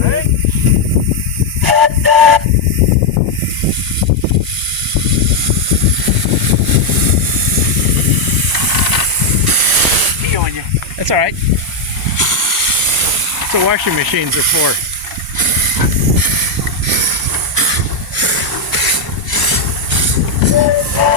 Right? Pee on you. That's all right. That's what washing machines are for. Yeah.